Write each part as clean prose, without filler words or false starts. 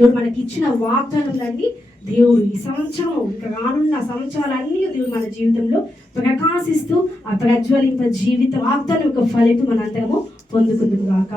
దేవుడు మనకి ఇచ్చిన వాగ్దానములన్నీ దేవుడు ఈ సంవత్సరం ఇంకా రానున్న సంవత్సరాలన్నీ దేవుడు మన జీవితంలో ప్రకాశిస్తూ ఆ ప్రజ్వలింప జీవిత వాగ్దానం యొక్క ఫలితం మనందరము పొందుకుందుము గాక.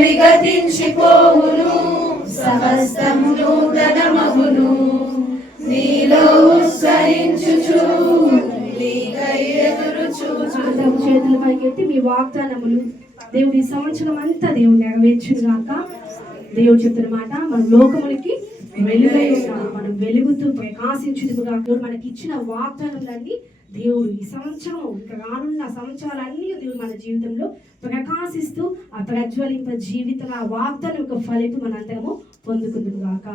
విగతించిపోవును, సమస్తము నూతనమగును. నీలో ఉత్సరించుచు నీకై ఎదురుచూచు. చేతుల పైకెత్తి మీ వాగ్దానములు దేవుడి సంవత్సరం అంతా దేవుడు నెరవేర్చును గాక. దేవుడు చెప్తున్న మాట, మన లోకములకి వెలుగై ఉన్నాం, మనం వెలుగుతూ ప్రకాశించుదుము గాక. దేవుడు మనకి ఇచ్చిన వాగ్దానములన్నీ దేవుడు ఈ సంవత్సరం ఇంకా రానున్న సంవత్సరాలన్నీ దేవుడు మన జీవితంలో ప్రకాశిస్తూ ఆ ప్రజ్వలింప జీవితం ఆ వాగ్దానం యొక్క ఫలితం మనందరము పొందుకుందుము గాక.